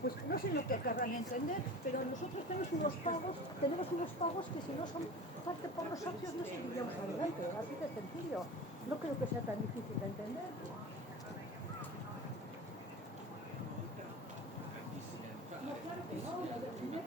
Pues no sé lo que querrán entender, pero nosotros tenemos unos pagos que si no son parte por los socios no seguiríamos adelante, así de sencillo. No creo que sea tan difícil de entender. No, claro que no, lo del primer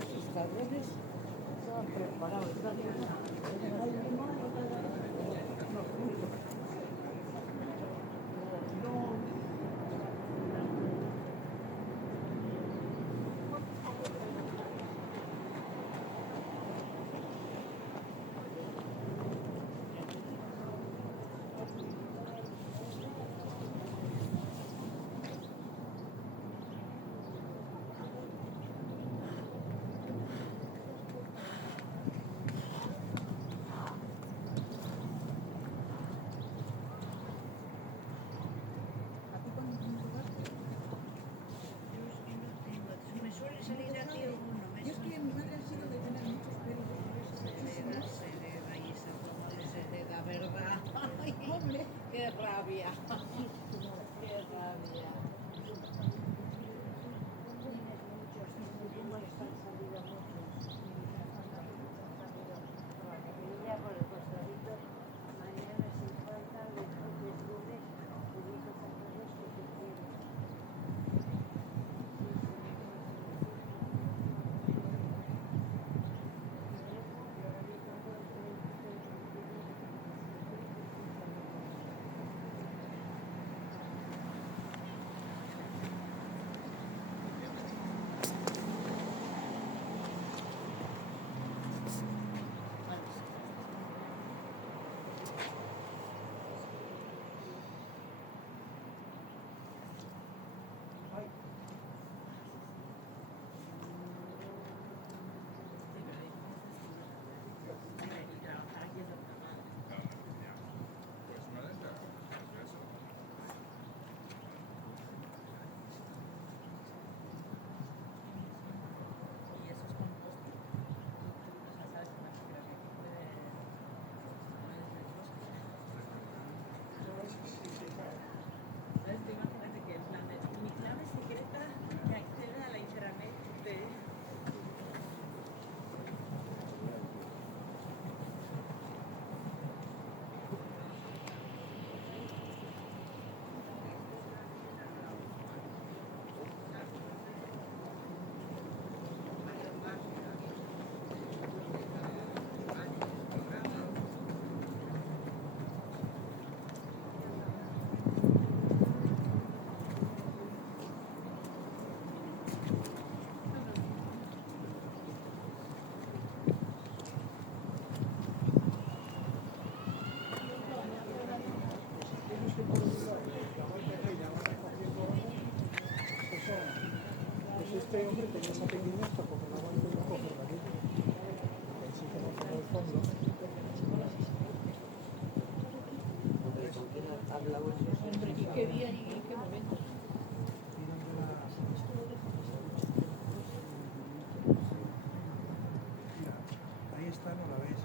esos cabrones estaban preparados. No, Qué rabia. Sí, señora. Qué rabia. Ya por el costadito, mañana sin falta, después del lunes, publico con todos que se quieren. Este hombre tenía esa pequeña hasta porque no aguantó no coger la luz. Así que no fue el fondo. ¿Con quién hablamos? Hombre, ¿y qué día y qué momento? Mira, ahí está, no la ves.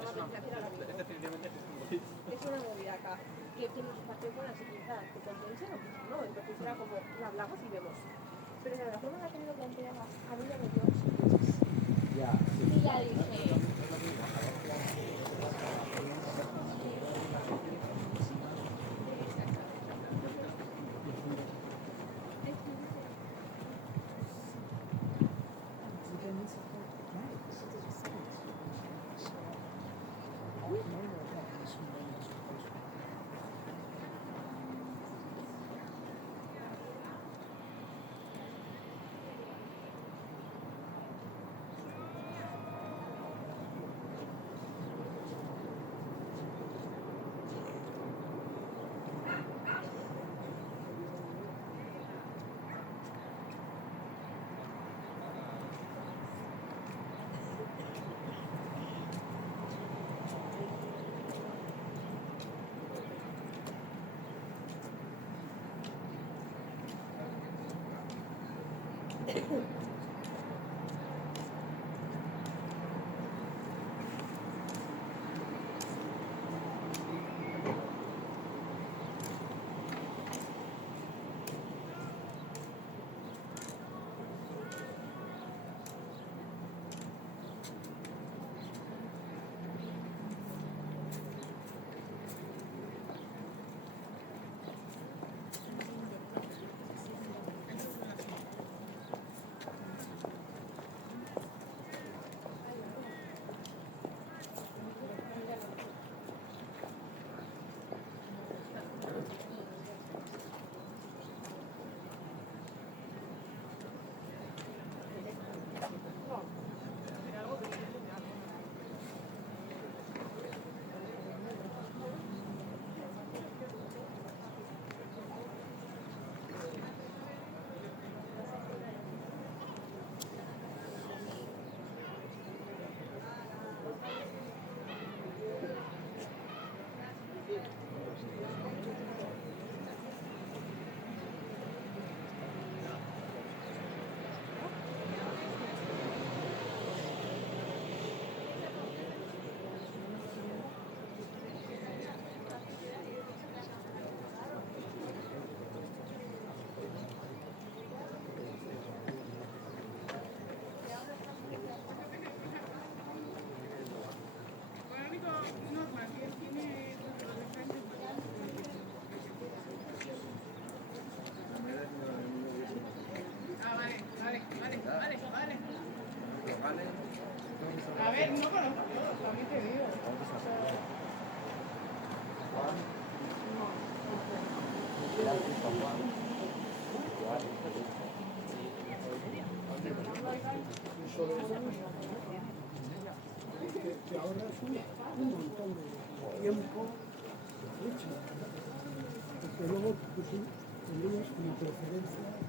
no me apetece hacer ahora mismo. Es una movida acá. Que tiene un espacio con las utilizadas que compensen o que no. Entonces era como, la hablamos y vemos. Pero de la forma en la que me lo planteaba, a mí ya me dio sorpresas. Ya, sí. Y ya dije, A ver, no conozco todos, también te digo. Que ahorras un montón de tiempo mucho. Porque luego pues, sí, tendrías como preferencia.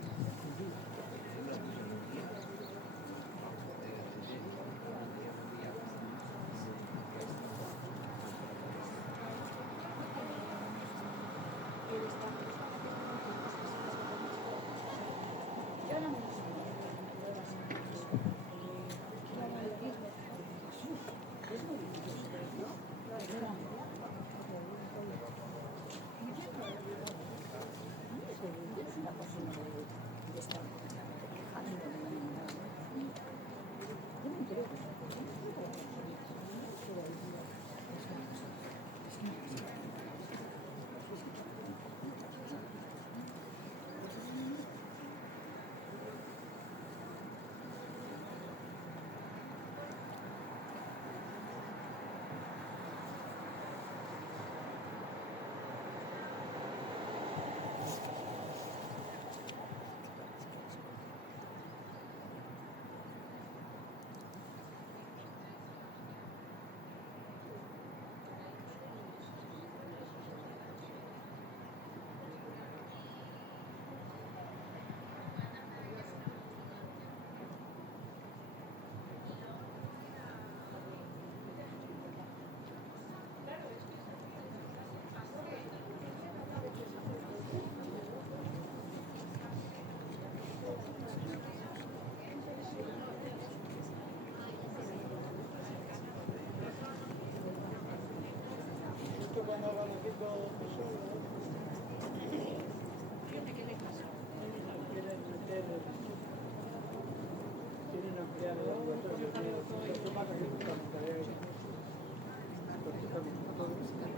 Quieren ampliar el laboratorio.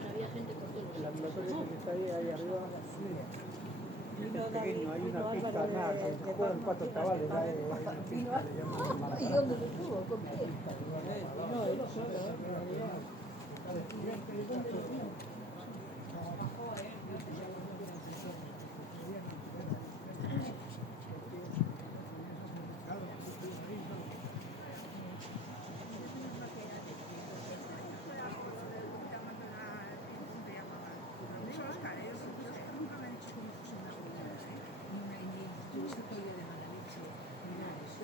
Había gente por todos El laboratorio que está ahí arriba es pequeño, hay una pista, nada, que juegan 4 chavales, hay una pista, le llaman ¿Y dónde se estuvo? ¿Con quién? No, él solo,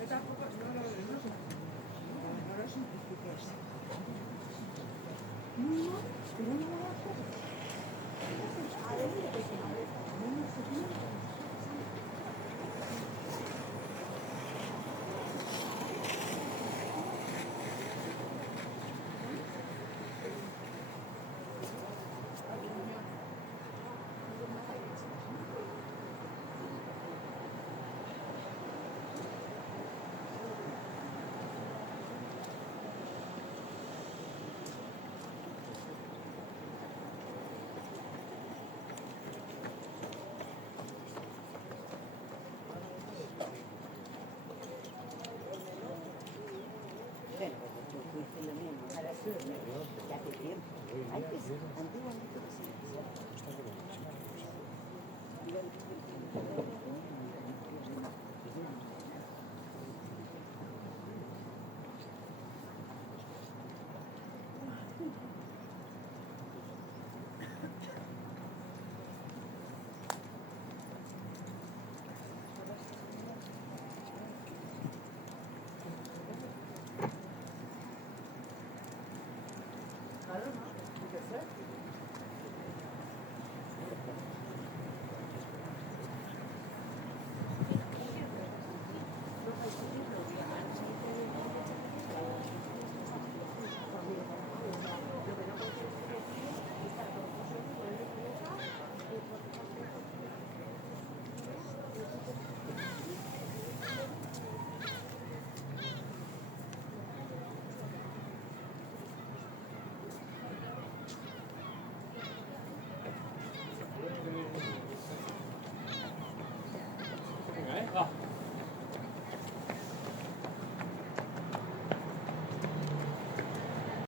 Yo tampoco, no lo simplifiques. Bueno, tú fuiste lo mismo, ahora sí, ya hace tiempo. Antes, antiguamente sí.